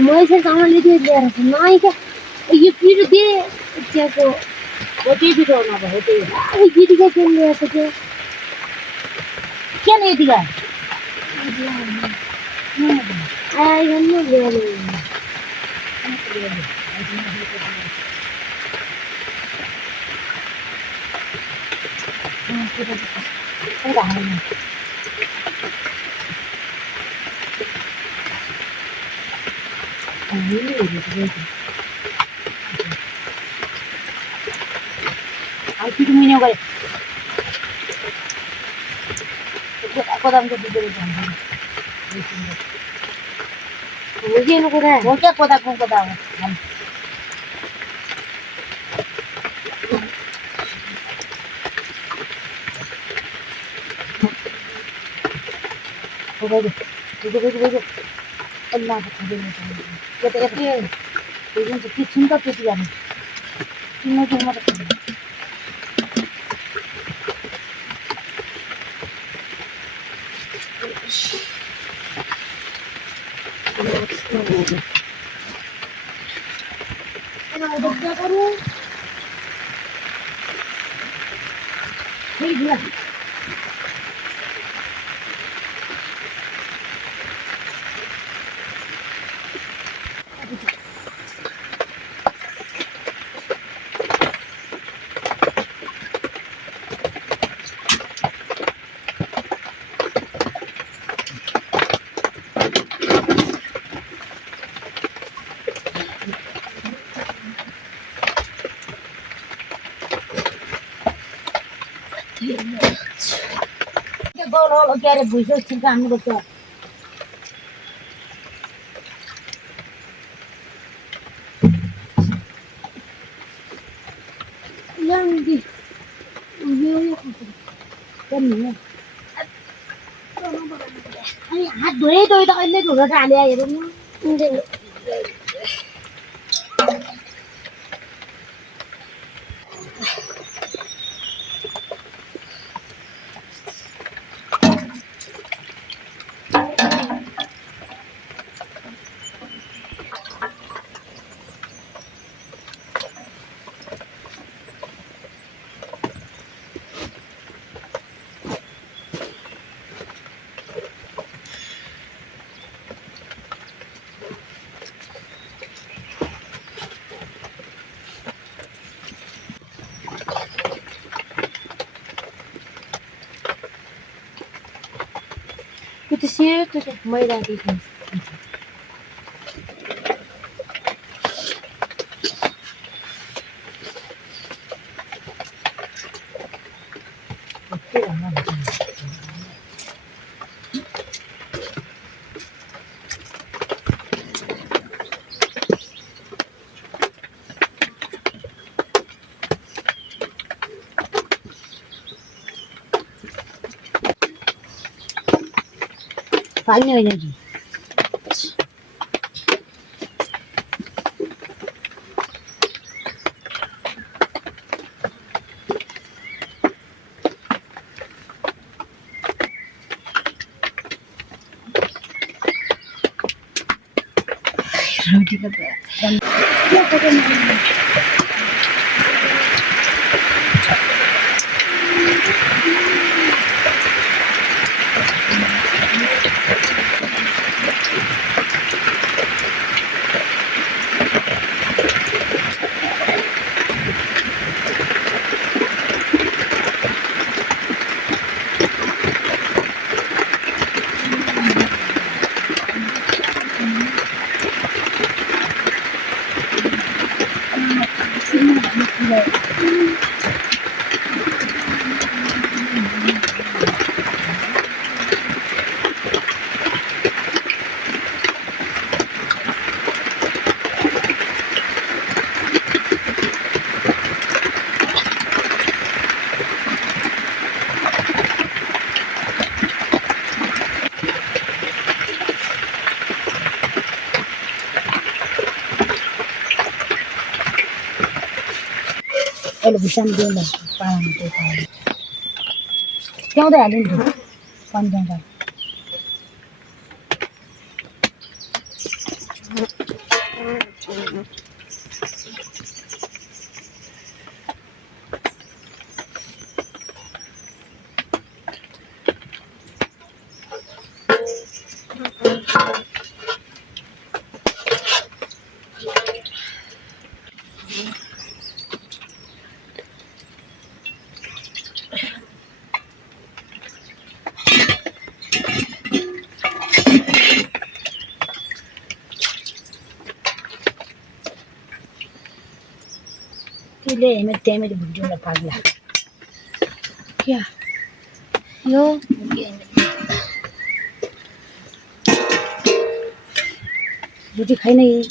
मैले चामलले त्यो ल्याएर नआइ क्या यो पिरो दे चियाको हो त्यही पिरो नभए त्यही गिरीको के ल्याएको थियो किन यतिका आइरहनु ल्याएर पिरो मिन्यो गरे कोदामको बिजोले भन्छ हो कुरा हो क्या कोदाको कोदा हो अल्लाह यो त यति जुन चाहिँ किच्छौँ त त्यति जाने किन्नु चाहिँ मात्रै क्या करूँ ठीक है गौरव क्या रे भुइँचो छिर्का हान्नुपर्छ अनि हात धोए त अहिले धुलो हाले हेरौँ न त्यो सेतो मैला देखिन्छ फाल्ने होइन कि रोटी का अहिले भिसाम दिउँला पानी त्याउँदै हाल्यो नि पानी त्याउँदा त्यसले हेमेट भुट्योला पाग्ला क्या यो रोटी खाइन यी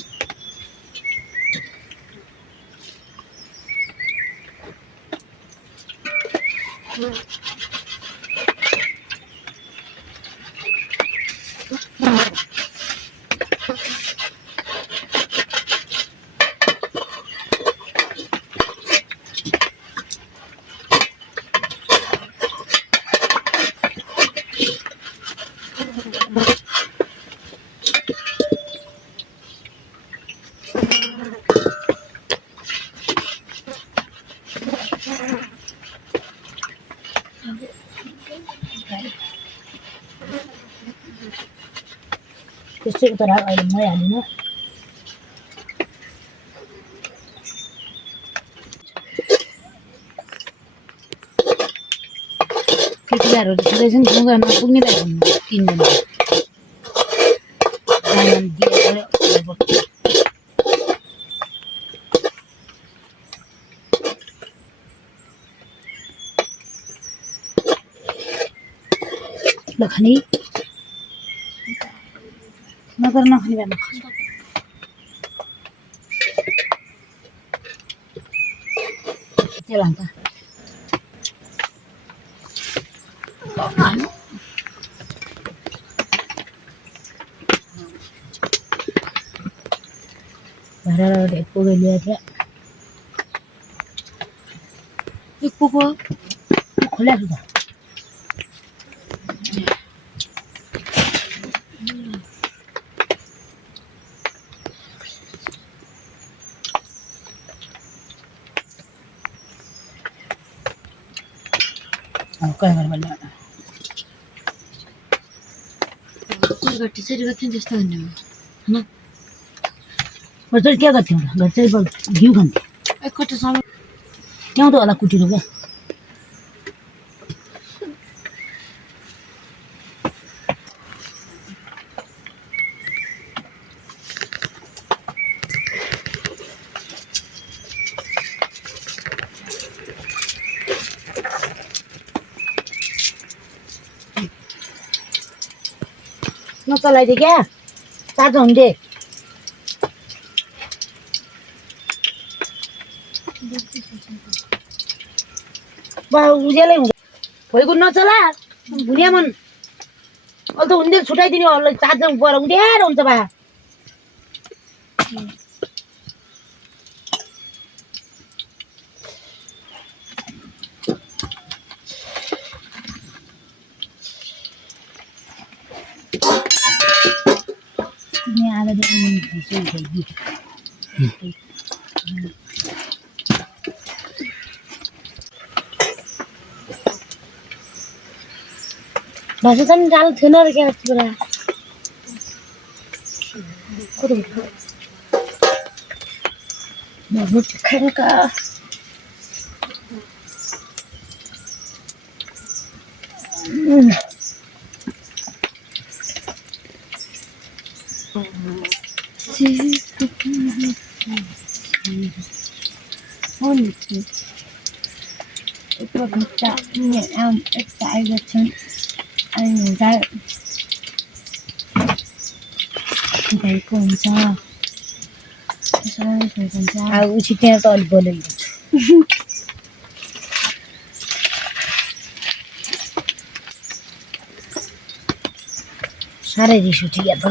त्यसै तर अहिले मै हालिन केटीहरू छँदैछ नि सँगै नपुग्ने भएको 3 जना लखनी नगर नखाने बेला तेल हाल्छ भाडा ढेक्को ल्याएको थियो एक पोको खोलेको छ काय गर्नु भन्नु त्यसरी गर्थ्यो जस्तो भन्ने हो हैन घर के गर्थ्यौ घर चाहिँ घिउ खान्थ्यो एकपल्ट समय त्यहाँ त होला कुटीको क्या नचलाइदिए क्या चार्ज हुन्थे उज्यालै हुन्छ भोइको नचला भुनिया मन अहिले त हुँदैन छुट्याइदिने अरूलाई चार्ज पर उड्याएर हुन्छ बा आधा भाषा चाहिँ जानु थिएन र क्या कुरा रोटी खानका भएको हुन्छ अब उसी त्यहाँ त अलिक बोलेको छु साह्रै रिस उठ्यो या त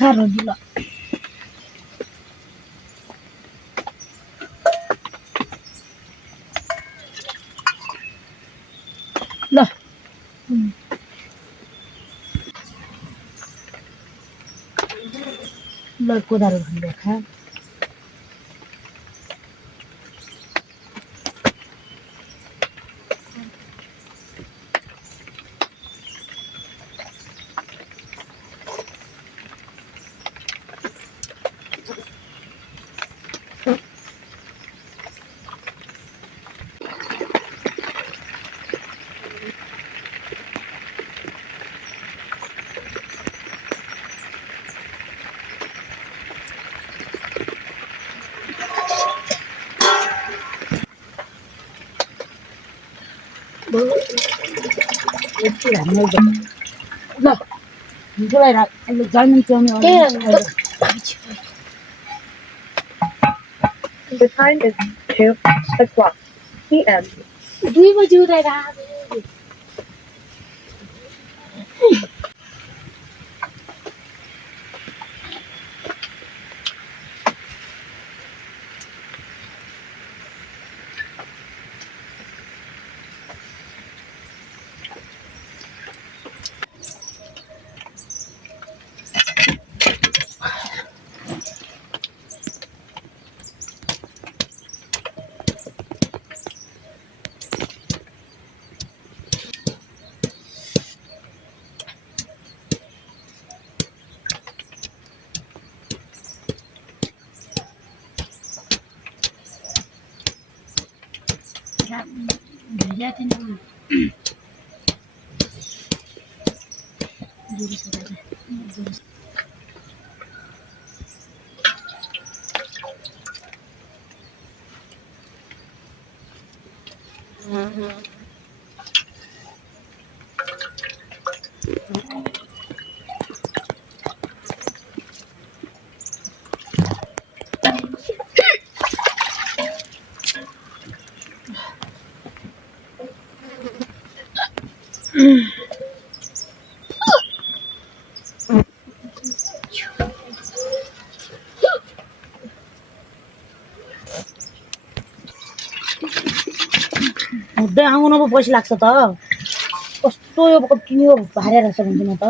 खारो दिला ल ल कोदारो भन्दै खा यति राम्रो ल हिजोलाई राख अहिले जानु च्याउने The time is 2:00 p.m. 2 बजी उठाएर आएको ढिला चाहिँ हुँदै आउनु पो पैसा लाग्छ त कस्तो यो किन्यो भारे रहेछ भन्छु म त